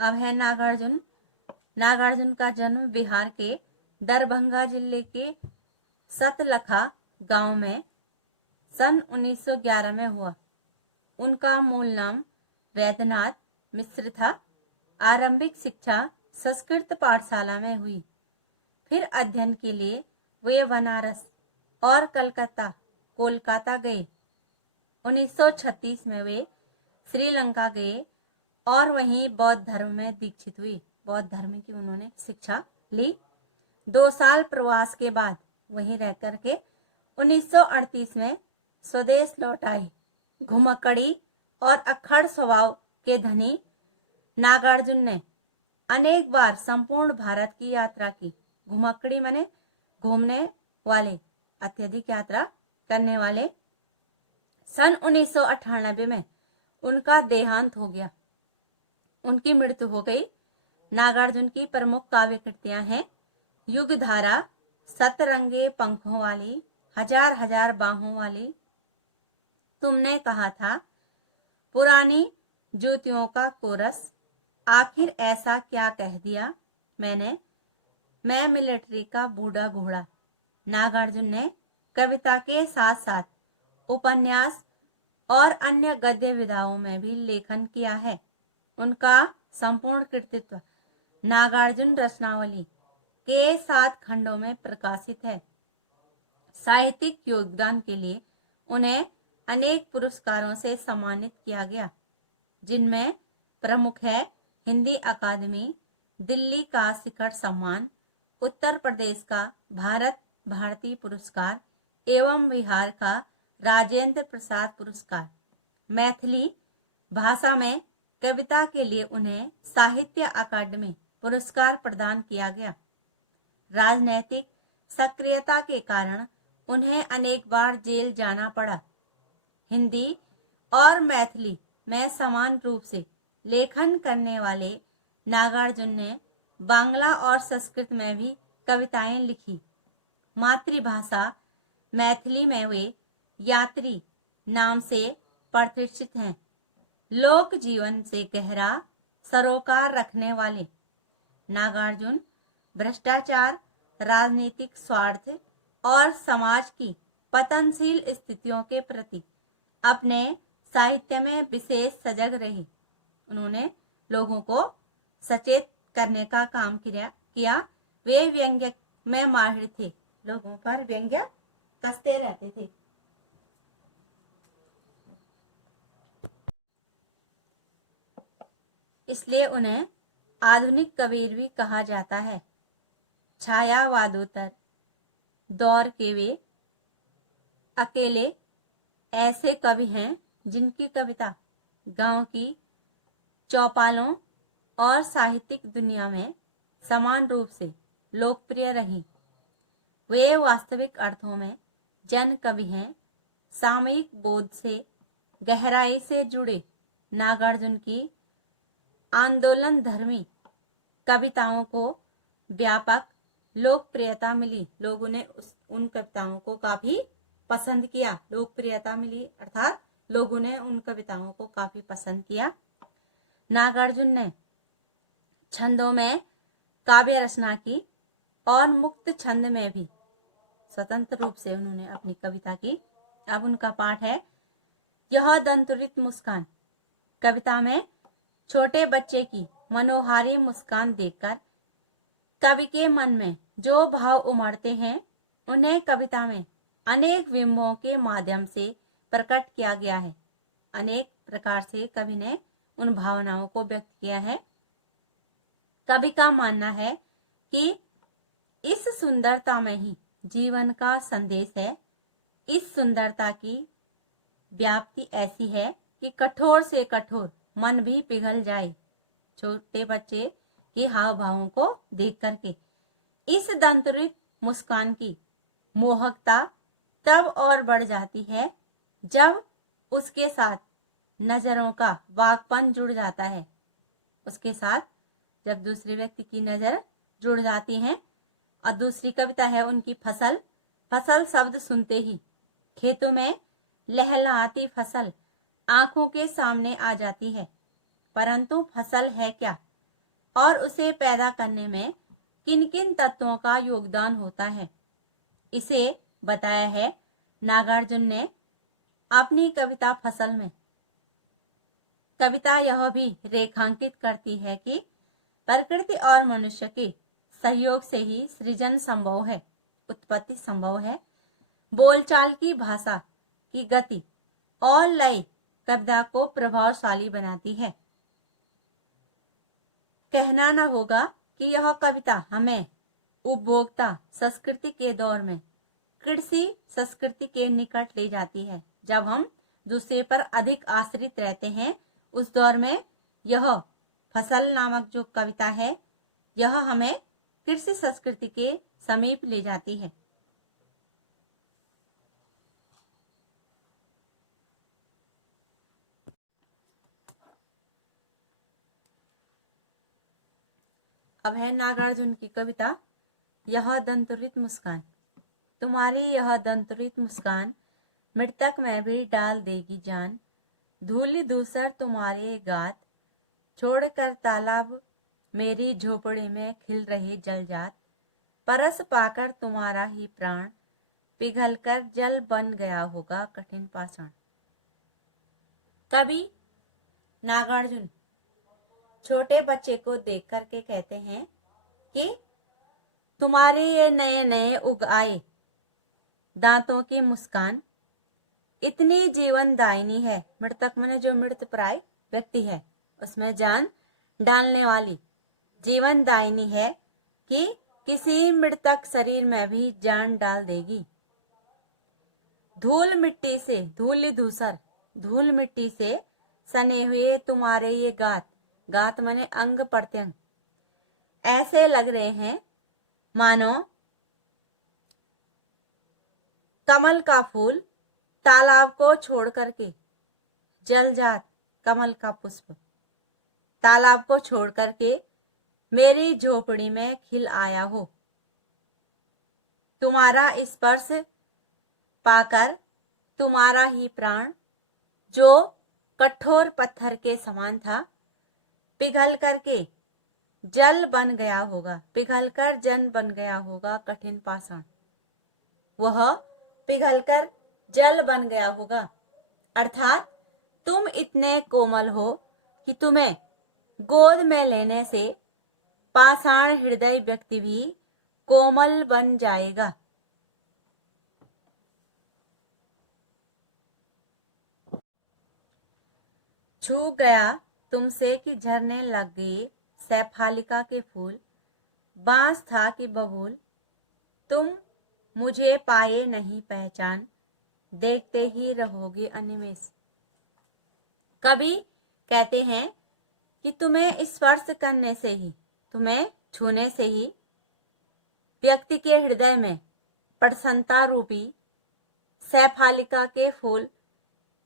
अब है नागार्जुन। नागार्जुन का जन्म बिहार के दरभंगा जिले के सतलखा गांव में सन 1911 में हुआ। उनका मूल नाम वैद्यनाथ मिश्र था। आरंभिक शिक्षा संस्कृत पाठशाला में हुई। फिर अध्ययन के लिए वे बनारस और कोलकाता गए। 1936 में वे श्रीलंका गए और वहीं बौद्ध धर्म में दीक्षित हुई। बौद्ध धर्म की उन्होंने शिक्षा ली। 2 साल प्रवास के बाद वहीं रह करके 1938 में स्वदेश लौट आई। घुमक्कड़ी और अक्खड़ स्वभाव के धनी नागार्जुन ने अनेक बार संपूर्ण भारत की यात्रा की। घुमक्कड़ी माने घूमने वाले, अत्यधिक यात्रा करने वाले। सन 1998 में उनका देहांत हो गया, उनकी मृत्यु हो गई। नागार्जुन की प्रमुख काव्य कृतियां हैं युगधारा, सतरंगे पंखों वाली, हजार हजार बाहों वाली, तुमने कहा था, पुरानी जूतियों का कोरस, आखिर ऐसा क्या कह दिया मैंने, मैं मिलिट्री का बूढ़ा घोड़ा। नागार्जुन ने कविता के साथ साथ उपन्यास और अन्य गद्य विधाओं में भी लेखन किया है। उनका संपूर्ण कृतित्व नागार्जुन रचनावली के 7 खंडों में प्रकाशित है। साहित्यिक योगदान के लिए उन्हें अनेक पुरस्कारों से सम्मानित किया गया, जिनमें प्रमुख है हिंदी अकादमी, दिल्ली का शिखर सम्मान, उत्तर प्रदेश का भारत भारती पुरस्कार एवं बिहार का राजेंद्र प्रसाद पुरस्कार। मैथिली भाषा में कविता के लिए उन्हें साहित्य अकादमी पुरस्कार प्रदान किया गया। राजनैतिक सक्रियता के कारण उन्हें अनेक बार जेल जाना पड़ा। हिंदी और मैथिली में समान रूप से लेखन करने वाले नागार्जुन ने बांग्ला और संस्कृत में भी कविताएं लिखी। मातृभाषा मैथिली में वे यात्री नाम से प्रतिष्ठित हैं। लोक जीवन से गहरा सरोकार रखने वाले नागार्जुन भ्रष्टाचार, राजनीतिक स्वार्थ और समाज की पतनशील स्थितियों के प्रति अपने साहित्य में विशेष सजग रहे। उन्होंने लोगों को सचेत करने का काम किया। वे व्यंग्य में माहिर थे, लोगों पर व्यंग्य कसते रहते थे। इसलिए उन्हें आधुनिक कबीर भी कहा जाता है। छायावादोत्तर दौर के वे अकेले ऐसे कवि हैं जिनकी कविता गांव की चौपालों और साहित्यिक दुनिया में समान रूप से लोकप्रिय रही। वे वास्तविक अर्थों में जन कवि हैं। सामयिक बोध से गहराई से जुड़े नागार्जुन की आंदोलन धर्मी कविताओं को व्यापक लोकप्रियता मिली। लोगों ने उन कविताओं को काफी पसंद किया, लोकप्रियता मिली अर्थात लोगों ने उन कविताओं को काफी पसंद किया। नागार्जुन ने छंदों में काव्य रचना की और मुक्त छंद में भी स्वतंत्र रूप से उन्होंने अपनी कविता की। अब उनका पाठ है यह दंतुरित मुस्कान। कविता में छोटे बच्चे की मनोहारी मुस्कान देखकर कवि के मन में जो भाव उमड़ते हैं उन्हें कविता में अनेक बिंबों के माध्यम से प्रकट किया गया है। अनेक प्रकार से कवि ने उन भावनाओं को व्यक्त किया है। कवि का मानना है कि इस सुंदरता में ही जीवन का संदेश है। इस सुंदरता की व्याप्ति ऐसी है कि कठोर से कठोर मन भी पिघल जाए। छोटे बच्चे के हाव भावों को देख करके इस दंतुरित मुस्कान की मोहकता तब और बढ़ जाती है जब उसके साथ नजरों का वाकपन जुड़ जाता है। उसके साथ जब दूसरे व्यक्ति की नजर जुड़ जाती है। और दूसरी कविता है उनकी फसल। फसल शब्द सुनते ही खेतों में लहलहाती फसल आंखों के सामने आ जाती है, परंतु फसल है क्या और उसे पैदा करने में किन किन तत्वों का योगदान होता है, इसे बताया है नागार्जुन ने अपनी कविता फसल में। कविता यह भी रेखांकित करती है कि प्रकृति और मनुष्य के सहयोग से ही सृजन संभव है, उत्पत्ति संभव है। बोलचाल की भाषा की गति और लय कविता को प्रभावशाली बनाती है। कहना न होगा कि यह कविता हमें उपभोक्ता संस्कृति के दौर में कृषि संस्कृति के निकट ले जाती है। जब हम दूसरे पर अधिक आश्रित रहते हैं, उस दौर में यह फसल नामक जो कविता है, यह हमें कृषि संस्कृति के समीप ले जाती है। अब है नागार्जुन की कविता यह दंतुरित मुस्कान। तुम्हारी यह दंतुरित मुस्कान मृतक में भी डाल देगी जान। धूलि धूसर तुम्हारे गात, छोड़कर तालाब मेरी झोपड़ी में खिल रही जलजात। परस पाकर तुम्हारा ही प्राण, पिघलकर जल बन गया होगा कठिन पाषाण। कवि नागार्जुन छोटे बच्चे को देख करके कहते हैं कि तुम्हारे ये नए नए उग आए दांतों की मुस्कान इतनी जीवनदायिनी है। मृतक माने जो मृत प्राय व्यक्ति है, उसमें जान डालने वाली, जीवनदायिनी है कि किसी मृतक शरीर में भी जान डाल देगी। धूल मिट्टी से, धूल धूसर, धूल मिट्टी से सने हुए तुम्हारे ये गात, गात माने अंग प्रत्यंग ऐसे लग रहे हैं मानो कमल का फूल तालाब को छोड़ करके, जलजात कमल का पुष्प तालाब को छोड़ करके मेरी झोपड़ी में खिल आया हो। तुम्हारा स्पर्श पाकर तुम्हारा ही प्राण, जो कठोर पत्थर के समान था, पिघल करके जल बन गया होगा, पिघलकर जल बन गया होगा कठिन पाषाण। वह पिघलकर जल बन गया होगा, अर्थात तुम इतने कोमल हो कि तुम्हें गोद में लेने से पाषाण हृदय व्यक्ति भी कोमल बन जाएगा। छू गया तुमसे कि झरने लग गए सैफालिका के फूल। बांस था कि बबूल, तुम मुझे पाए नहीं पहचान, देखते ही रहोगे अनिमेष। कवि कहते हैं कि तुम्हें स्पर्श करने से ही, तुम्हें छूने से ही व्यक्ति के हृदय में प्रसन्नता रूपी सैफालिका के फूल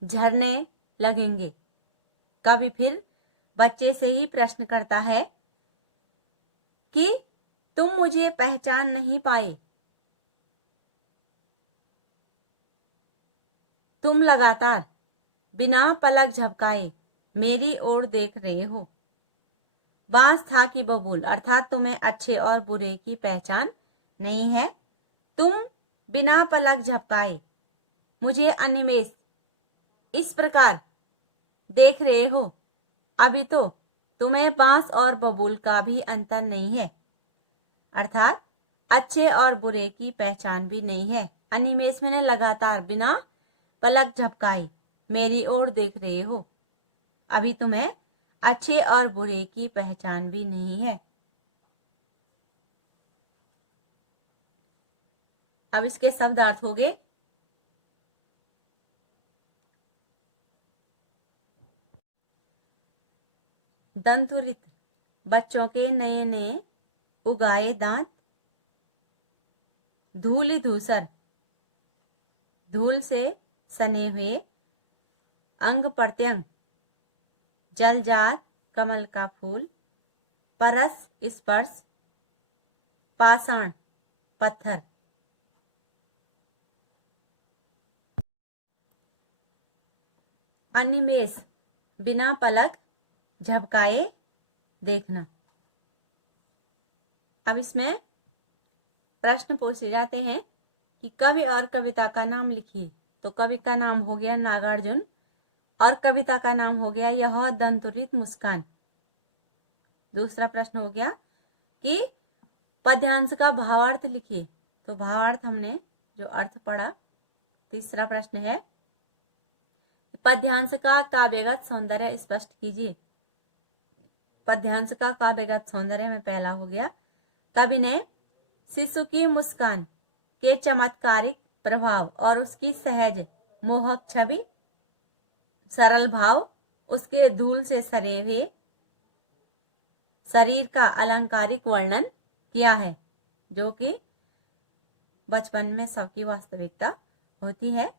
झरने लगेंगे। कवि फिर बच्चे से ही प्रश्न करता है कि तुम मुझे पहचान नहीं पाए, तुम लगातार बिना पलक झपकाए मेरी ओर देख रहे हो। बांस था कि बबूल, अर्थात तुम्हें अच्छे और बुरे की पहचान नहीं है। तुम बिना पलक झपकाए मुझे अनिमेष इस प्रकार देख रहे हो। अभी तो तुम्हें बांस और बबूल का भी अंतर नहीं है, अर्थात अच्छे और बुरे की पहचान भी नहीं है। अनिमेष मैंने लगातार बिना पलक झपकाए मेरी ओर देख रहे हो। अभी तुम्हें अच्छे और बुरे की पहचान भी नहीं है। अब इसके शब्दार्थ हो गए। दंतुरित बच्चों के नए नए उगाए दांत। धूलि धूसर धूल से सने हुए अंग प्रत्यंग। जलजात कमल का फूल। परस स्पर्श पाषाण पत्थर। अनिमेष बिना पलक झपकाए देखना। अब इसमें प्रश्न पूछे जाते हैं कि कवि और कविता का नाम लिखिए। तो कवि का नाम हो गया नागार्जुन और कविता का नाम हो गया यह दंतुरित मुस्कान। दूसरा प्रश्न हो गया कि पद्यांश का भावार्थ लिखिए। तो भावार्थ हमने जो अर्थ पढ़ा। तीसरा प्रश्न है पद्यांश का काव्यगत सौंदर्य स्पष्ट कीजिए। पद्यांश का काव्यगत सौंदर्य में पहला हो गया कवि ने शिशु की मुस्कान के चमत्कारिक प्रभाव और उसकी सहज मोहक छवि, सरल भाव, उसके धूल से सरे हुए शरीर का अलंकारिक वर्णन किया है, जो कि बचपन में सबकी वास्तविकता होती है।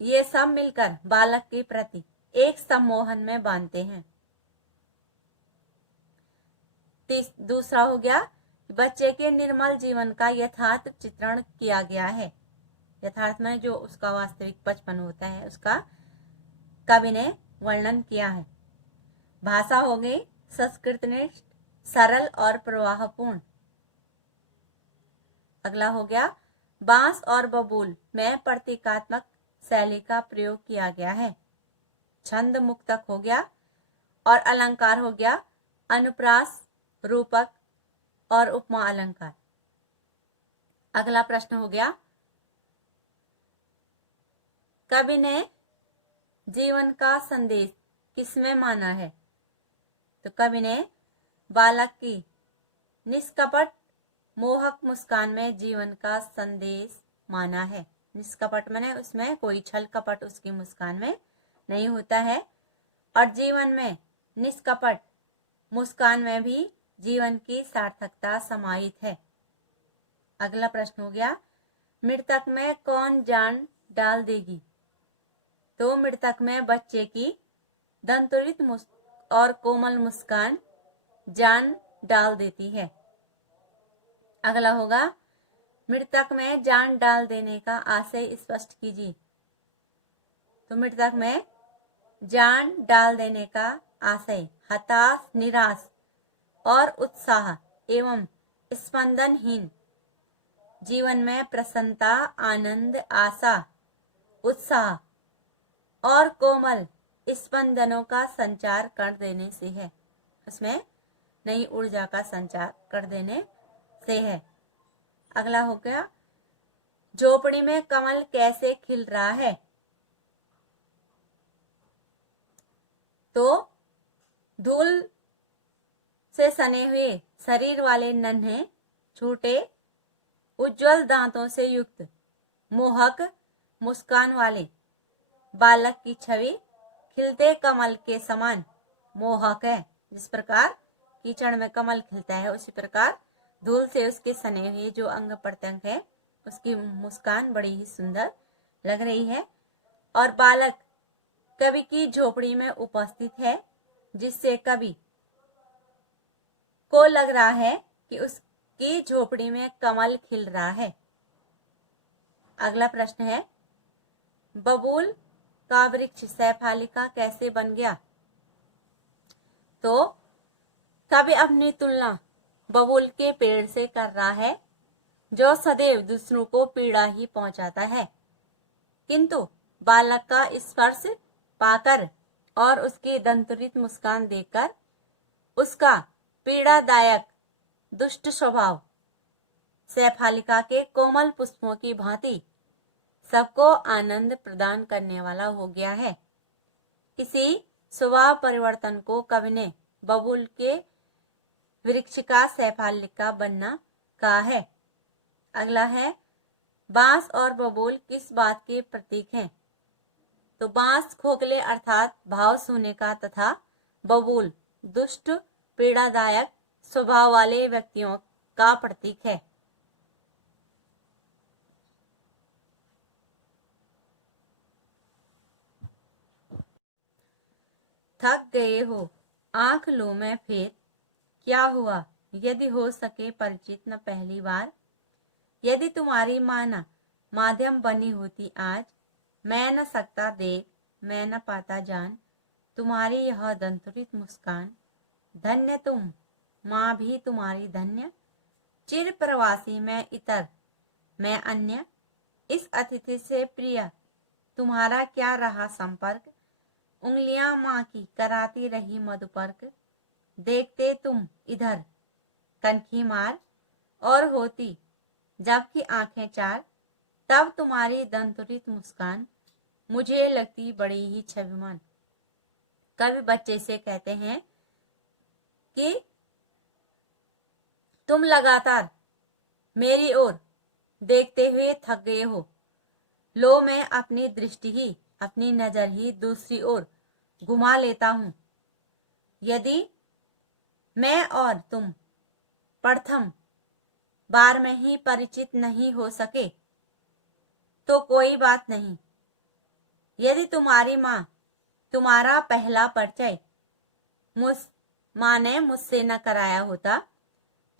ये सब मिलकर बालक के प्रति एक सम्मोहन में बांधते हैं। दूसरा हो गया बच्चे के निर्मल जीवन का यथार्थ चित्रण किया गया है। यथार्थ में जो उसका वास्तविक बचपन होता है उसका कवि ने वर्णन किया है। भाषा हो गई संस्कृतनिष्ठ, सरल और प्रवाहपूर्ण। अगला हो गया बांस और बबूल में प्रतीकात्मक शैली का प्रयोग किया गया है। छंद मुक्तक हो गया और अलंकार हो गया अनुप्रास, रूपक और उपमा अलंकार। अगला प्रश्न हो गया कवि ने जीवन का संदेश किसमें माना है। तो कवि ने बालक की निष्कपट मोहक मुस्कान में जीवन का संदेश माना है। निष्कपट माने उसमें कोई छल कपट उसकी मुस्कान में नहीं होता है और जीवन में निष्कपट मुस्कान में भी जीवन की सार्थकता समाहित है। अगला प्रश्न हो गया मृतक में कौन जान डाल देगी। तो मृतक में बच्चे की दंतुरित और कोमल मुस्कान जान डाल देती है। अगला होगा मृतक में जान डाल देने का आशय स्पष्ट कीजिए। तो मृतक में जान डाल देने का आशय हताश, निराश और उत्साह एवं स्पंदनहीन जीवन में प्रसन्नता, आनंद, आशा, उत्साह और कोमल स्पंदनों का संचार कर देने से है। उसमें नई ऊर्जा का संचार कर देने से है। अगला हो गया झोपड़ी में कमल कैसे खिल रहा है। तो धूल से सने हुए शरीर वाले नन्हे छोटे उज्जवल दांतों से युक्त मोहक मुस्कान वाले बालक की छवि खिलते कमल के समान मोहक है। जिस प्रकार कीचड़ में कमल खिलता है उसी प्रकार धूल से उसके सने हुए जो अंग प्रत्यंग है उसकी मुस्कान बड़ी ही सुंदर लग रही है। और बालक कवि की झोपड़ी में उपस्थित है जिससे कवि को लग रहा है कि उसकी झोपड़ी में कमल खिल रहा है। अगला प्रश्न है बबूल का वृक्ष सैफालिका कैसे बन गया। तो कवि अपनी तुलना बबूल के पेड़ से कर रहा है जो सदैव दूसरों को पीड़ा ही पहुंचाता है, किंतु बालक का स्पर्श पाकर और उसकी दंतुरित मुस्कान देखकर उसका पीड़ादायक दुष्ट स्वभाव सैफालिका के कोमल पुष्पों की भांति सबको आनंद प्रदान करने वाला हो गया है। इसी स्वभाव परिवर्तन को कवि ने बबूल के वृक्ष का सैफालिका बनना कहा है। अगला है बांस और बबूल किस बात के प्रतीक हैं। तो बांस खोखले अर्थात भाव शून्य का तथा बबूल दुष्ट पीड़ादायक स्वभाव वाले व्यक्तियों का प्रतीक है। थक गए हो आंख लो मैं फिर क्या हुआ, यदि हो सके परिचित न पहली बार। यदि तुम्हारी माना माध्यम बनी होती आज, मैं न सकता देख मैं न पाता जान, तुम्हारी यह दंतुरित मुस्कान। धन्य तुम माँ भी तुम्हारी धन्य। चिर प्रवासी मैं इतर मैं अन्य, इस अतिथि से प्रिय तुम्हारा क्या रहा संपर्क। उंगलियां माँ की कराती रही मधुपर्क, देखते तुम इधर कनखी मार। और होती जबकि आंखें चार, तब तुम्हारी दंतुरित मुस्कान मुझे लगती बड़ी ही छविमान। कवि बच्चे से कहते हैं कि तुम लगातार मेरी ओर देखते हुए थक गए हो, लो मैं अपनी दृष्टि ही अपनी नजर ही दूसरी ओर घुमा लेता हूं। यदि मैं और तुम प्रथम बार में ही परिचित नहीं हो सके तो कोई बात नहीं। यदि तुम्हारी माँ तुम्हारा पहला परिचय माँ ने मुझसे न कराया होता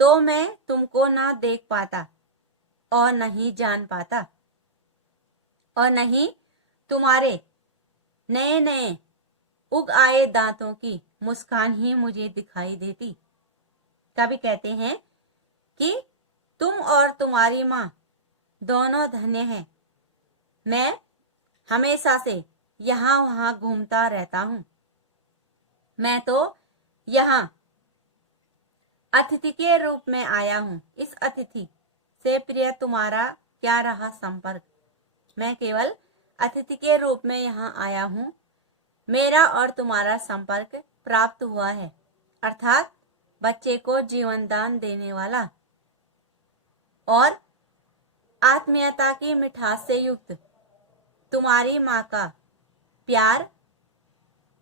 तो मैं तुमको ना देख पाता और नहीं जान पाता, और नहीं तुम्हारे नए नए उग आए दांतों की मुस्कान ही मुझे दिखाई देती। कवि कहते हैं कि तुम और तुम्हारी माँ दोनों धन्य हैं। मैं हमेशा से यहाँ वहां घूमता रहता हूँ। मैं तो यहाँ अतिथि के रूप में आया हूँ। इस अतिथि से प्रिय तुम्हारा क्या रहा संपर्क। मैं केवल अतिथि के रूप में यहाँ आया हूँ, मेरा और तुम्हारा संपर्क प्राप्त हुआ है, अर्थात बच्चे को जीवन दान देने वाला और आत्मीयता की मिठास से युक्त तुम्हारी माँ का प्यार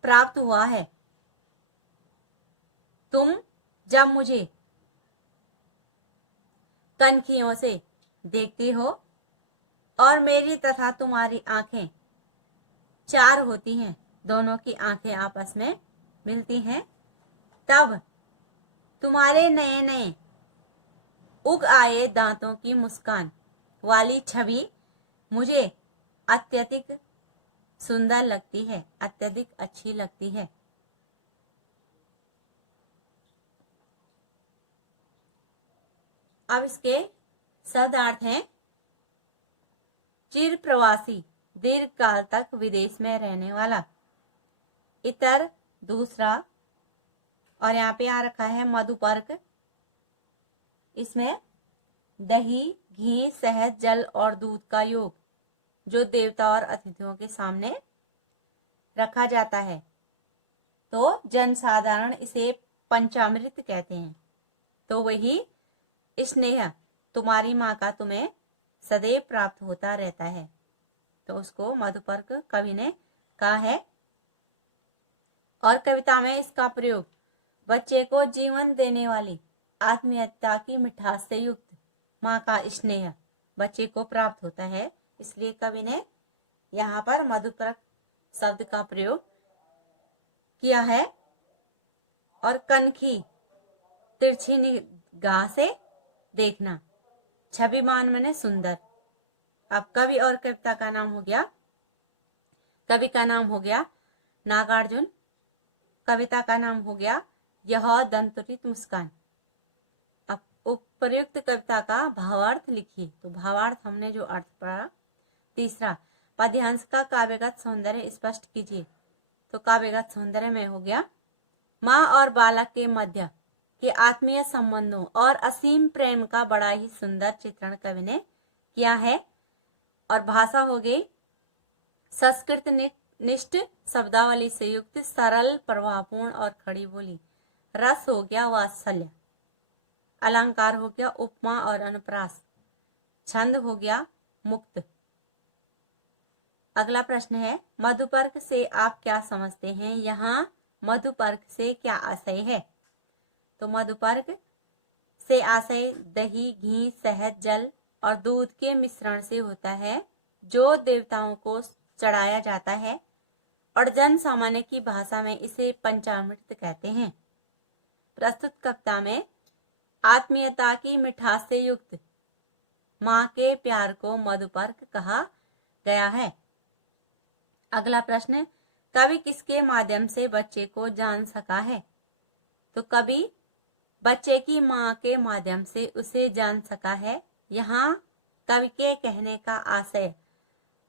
प्राप्त हुआ है। तुम जब मुझे कनखियों से देखती हो और मेरी तथा तुम्हारी आंखें चार होती हैं, दोनों की आंखें आपस में मिलती हैं, तब तुम्हारे नए नए उग आए दांतों की मुस्कान वाली छवि मुझे अत्यधिक सुंदर लगती है, अत्यधिक अच्छी लगती है। अब इसके शब्दार्थ हैं। चिर प्रवासी दीर्घ काल तक विदेश में रहने वाला। इतर दूसरा, और यहाँ पे आ रखा है मधुपर्क। इसमें दही, घी, शहद, जल और दूध का योग जो देवता और अतिथियों के सामने रखा जाता है, तो जनसाधारण इसे पंचामृत कहते हैं। तो वही स्नेह तुम्हारी माँ का तुम्हें सदैव प्राप्त होता रहता है, तो उसको मधुपर्क कवि ने कहा है। और कविता में इसका प्रयोग बच्चे को जीवन देने वाली आत्मीयता की मिठास से युक्त माँ का स्नेह बच्चे को प्राप्त होता है, इसलिए कवि ने यहाँ पर मधुपर्क शब्द का प्रयोग किया है। और कनखी तिरछी निगाह से देखना, छविमान माने सुंदर। अब कवि और कविता का नाम हो गया, कवि का नाम हो गया नागार्जुन, कविता का नाम हो गया यह दंतुरित मुस्कान। अब उपर्युक्त कविता का भावार्थ लिखिए। तो भावार्थ हमने जो अर्थ पढ़ा। तीसरा, पद्यांश का काव्यगत सौंदर्य स्पष्ट कीजिए। तो काव्यगत सौंदर्य में हो गया माँ और बालक के मध्य के आत्मीय संबंधों और असीम प्रेम का बड़ा ही सुंदर चित्रण कवि ने किया है। और भाषा हो गई संस्कृत निष्ठ शब्दावली से युक्त सरल, प्रभावपूर्ण और खड़ी बोली। रस हो गया वात्सल्य, अलंकार हो गया उपमा और अनुप्रास, छंद हो गया मुक्त। अगला प्रश्न है, मधुपर्क से आप क्या समझते हैं। यहाँ मधुपर्क से क्या आशय है। तो मधुपर्क से आशय दही, घी, शहद, जल और दूध के मिश्रण से होता है, जो देवताओं को चढ़ाया जाता है, और जन सामान्य की भाषा में इसे पंचामृत कहते हैं। प्रस्तुत कविता में आत्मीयता की मिठास से युक्त माँ के प्यार को मधुपर्क कहा गया है। अगला प्रश्न, कवि किसके माध्यम से बच्चे को जान सका है। तो कवि बच्चे की माँ के माध्यम से उसे जान सका है। यहाँ कवि के कहने का आशय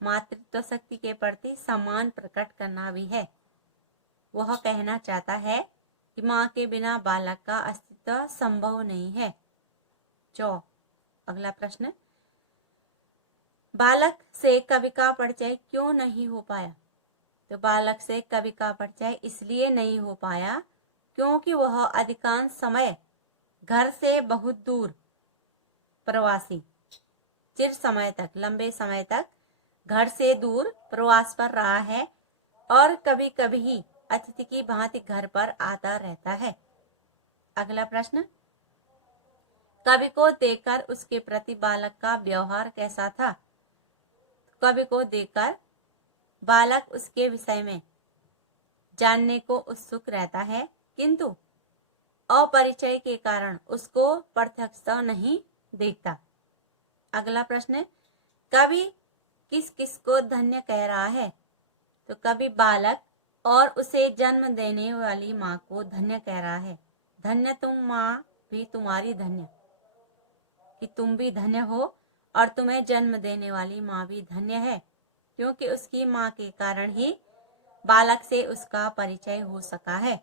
मातृत्व शक्ति के प्रति सम्मान प्रकट करना भी है। वह कहना चाहता है कि माँ के बिना बालक का अस्तित्व संभव नहीं है। अगला प्रश्न, बालक से कवि का परिचय क्यों नहीं हो पाया? तो बालक से कवि का परिचय इसलिए नहीं हो पाया क्योंकि वह अधिकांश समय घर से बहुत दूर प्रवासी, चिर समय तक, लंबे समय तक घर से दूर प्रवास पर रहा है और कभी कभी ही अतिथि की भांति घर पर आता रहता है। अगला प्रश्न, कवि को देखकर उसके प्रति बालक का व्यवहार कैसा था? कवि को देखकर बालक उसके विषय में जानने को उत्सुक रहता है, किंतु अपरिचय के कारण उसको प्रत्यक्षतः नहीं देखता। अगला प्रश्न, कवि किस किस को धन्य कह रहा है? तो कवि बालक और उसे जन्म देने वाली माँ को धन्य कह रहा है। धन्य तुम माँ भी तुम्हारी धन्य, कि तुम भी धन्य हो और तुम्हें जन्म देने वाली माँ भी धन्य है, क्योंकि उसकी माँ के कारण ही बालक से उसका परिचय हो सका है।